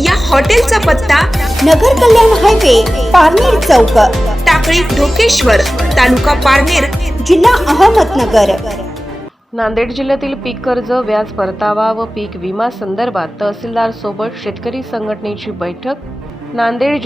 या हॉटेलचा पत्ता नगर कल्याण हायवे पारनेर चौक. टाकळी ढोकेश्वर तालुका पारनेर जिल्हा अहमदनगर. नांदेड जिल्ह्यातील पीक कर्ज व्याज परतावा व पीक विमा संदर्भात तहसीलदार सोबत शेतकरी संघटनेची बैठक. नांदेड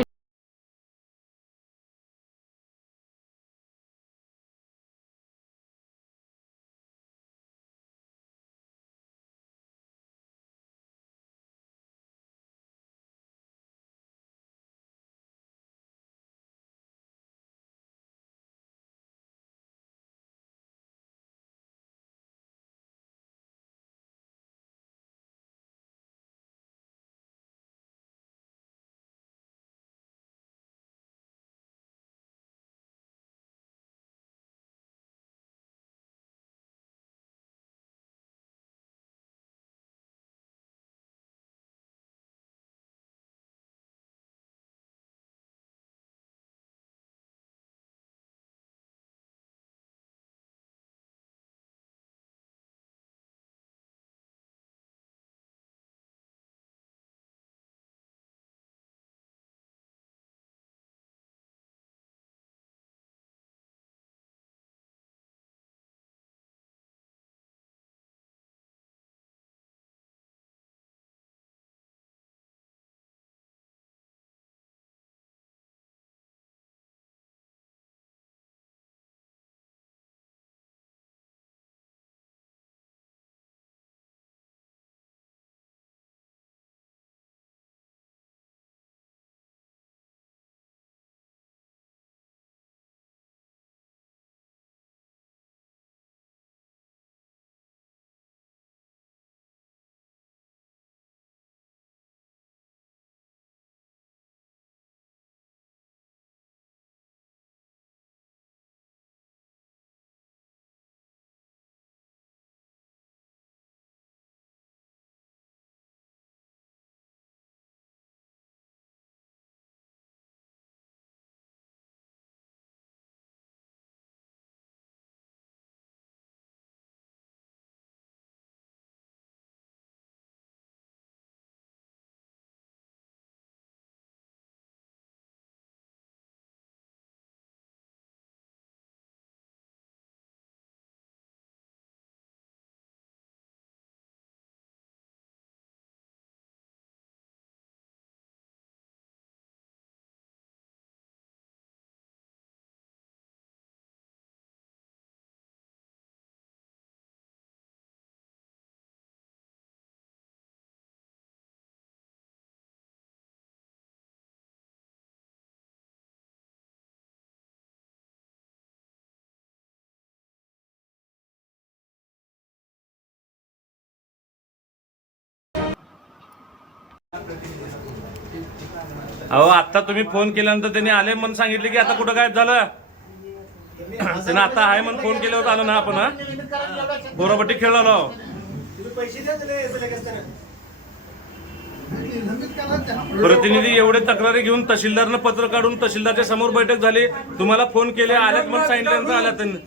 अहो आता तुम्ही फोन केल्यानंतर त्यांनी आले म्हणून सांगितले की आता कुठं गायब झालं? त्यानं आता आहे म्हणून फोन केल्यावर आलो ना आपण बोराबट्टी खेळलो प्रतिनिधी एवढे तक्रारी घेऊन तहसीलदारनं पत्र काढून तहसीलदारच्या समोर बैठक झाली. तुम्हाला फोन केले आल्यात म्हणून सांगितल्यानंतर आल्यात त्यांनी.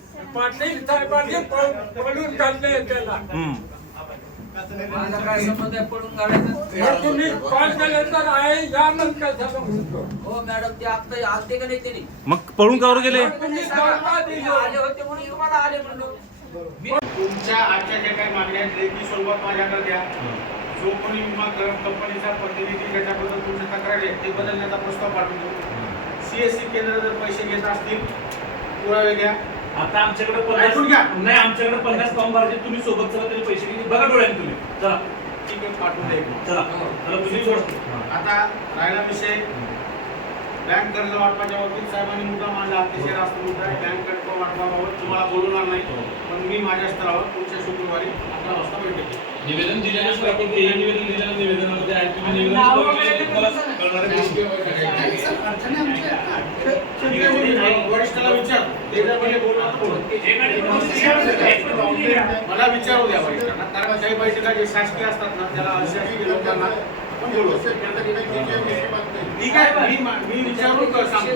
माझा काय संबंध आहे? पळून काढायचं मग तुम्ही कॉल केल्यानंतर आहे या नंतर झालं म्हणतो. हो मॅडम ते आता आलते का नाही त्यांनी मग पळून कावर गेले? तुम्ही. आले होते म्हणून तुम्हाला आले म्हणलो मी तुमच्या आजच्या ज्या काही मागण्या आहेत लेखी स्वरूपात माझ्याकडे द्या. जो कोणी विमा कंपनीचा प्रतिनिधी ज्याच्याबद्दल तुमच्या तक्रारी आहेत ते बदलण्याचा प्रस्ताव पाठवतो. सीएससी केंद्र जर पैसे घेत असतील पुरावे द्या आता आमच्याकडे ऐकून घ्या. पन्नास नाही आमच्याकडे पन्नास फॉर्म भरायचे तुम्ही सोबत चला तरी पैसे किती? बघा डोळ्याने तुम्ही. चला. ठीक आहे पाठवून द्या. चला. चला तुम्ही सोड. आता राहिला विषय. बँक कर्ज वाटपाच्या बाबतीत साहेबांनी मुद्दा मांडला. अतिशय रास्त मुद्दा आहे. बँक कर्ज वाटपाबाबत तुम्हाला बोलवणार नाही. पण मी माझ्या स्तरावर पुढच्या शुक्रवारी अकरा वाजता घेतो. निवेदन दिल्यानंच आपण ते निवेदन दिलेलं निवेदनामध्ये आहे. तुम्ही निवेदन तुम्हाला कळणारे आहे. मला विचारू द्या वरिष्ठांना कारण काही बैठका जे शासकीय असतात ना त्याला अशासकीय लोकांना ठीक आहे मी मी विचारून सांगतो?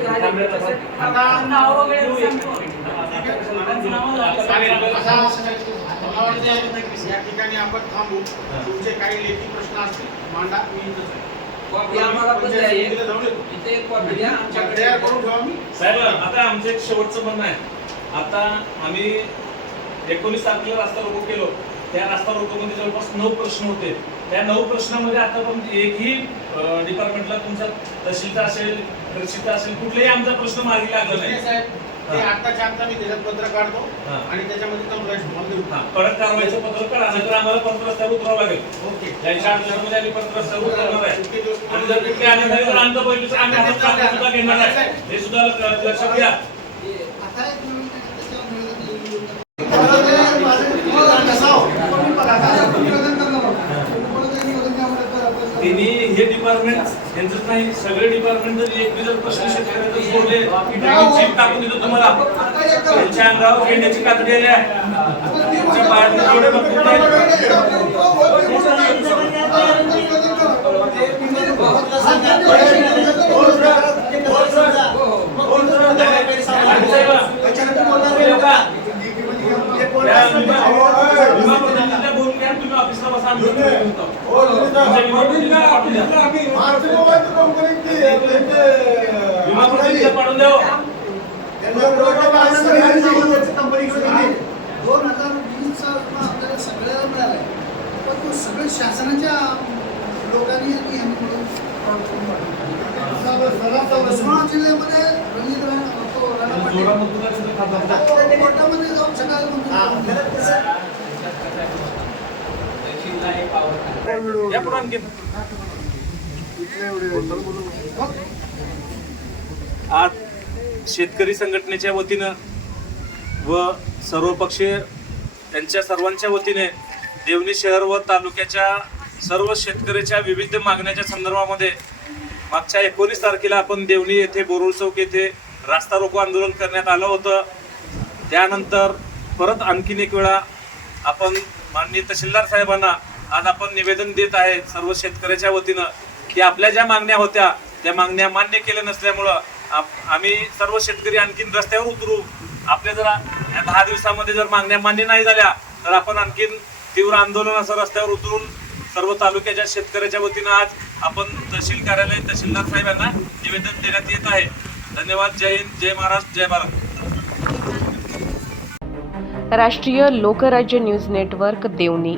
या ठिकाणी आपण थांबू. तुमचे काही लेखी प्रश्न असतील मांडा मी कॉपी आम्हाला पण द्या पंचायत एक. समितीला जाऊन येतो. इथे एक कॉपी द्या आमच्याकडे. तयार करून ठेवा मी साहेब आता आमचं एक शेवटचं म्हणणं आहे. आता आम्ही एकोणीस तारखेला रस्ता रोको केलो. त्या रस्ता रोकोमध्ये जवळपास नऊ प्रश्न होते. त्या नऊ प्रश्नामध्ये आतापर्यंत एकही डिपार्टमेंटला तुमचा तहसीलचा असेल कृषीचा असेल कुठलाही आमचा प्रश्न मार्गी लागला नाही. साहेब. ते हा. आत्ताच्या आत्ता मी त्याच्यात पत्र काढतो हा. आणि त्याच्यामध्ये कंप्लेंट तुम्हाला देऊ. हा, कडक कारवाईचं पत्र करा नाहीतर आम्हाला परत रस्त्यावर उतरावं लागेल. ओके. यांच्या अडचणीमध्ये आम्ही परत रस्त्यावर उतरणार आहे. इतके दिवस आणि जर तिथे आले नाही तर आमचं पहिलीचं आम्ही हातात काढून सुद्धा घेणार आहे. हे सुद्धा ल- लक्षात घ्या. हे डिपार्टमेंट यांचंच नाही सगळे डिपार्टमेंट जर एक जर प्रश्न शेतकऱ्याचं सोडले चिप टाकून देतो तुम्हाला. त्यांच्या अंगावर खेळण्याची कातडी आली आहे. तुमच्या ते आणि साहेब, तुम्ही बघा, त्या विमा- विमा प्रतिनिधीला बोलून घ्या, तुम्ही ऑफिसला बसा, आम्ही बोलतो. तुमच्या विमा प्रतिनिधीला पाठवून द्या. विमा प्रतिनिधीला पाठवून द्या हो. दोन हजार वीसचा आपल्याला सगळ्याला मिळालाय. पण तो सगळं शासनाच्या लोकांनी आणि करून पाठवला. उस्मानाबाद जिल्ह्यामध्ये रणजित राणा तो राणा पाटील. जोडा मजदुराचं तर खातं आहे. तो कोर्टामध्ये जाऊन आणखीन. आज शेतकरी संघटनेच्या वतीनं व सर्वपक्षीय त्यांच्या सर्वांच्या वतीने देवणी शहर व तालुक्याच्या सर्व शेतकऱ्याच्या विविध मागण्याच्या संदर्भामध्ये मागच्या एकोणीस तारखेला आपण देवणी येथे बोरुळ चौक येथे रास्ता रोको आंदोलन करण्यात आलं होतं. त्यानंतर परत आणखीन एक वेळा आपण माननीय तहसीलदार साहेबांना आज आपण निवेदन देत आहे सर्व शेतकऱ्याच्या वतीनं की आपल्या ज्या मागण्या होत्या त्या मागण्या मान्य केल्या नसल्यामुळं आम्ही सर्व शेतकरी आणखीन रस्त्यावर उतरू. आपल्या जर या दहा दिवसामध्ये जर मागण्या मान्य नाही झाल्या तर आपण आणखीन तीव्र आंदोलन असं रस्त्यावर उतरून सर्व तालुक्याच्या शेतकऱ्याच्या वतीनं आज आपण तहसील कार्यालय तहसीलदार साहेबांना निवेदन देण्यात येत आहे. धन्यवाद. जय हिंद. जय महाराष्ट्र. जय भारत. राष्ट्रीय लोकराज्य न्यूज नेटवर्क देवणी.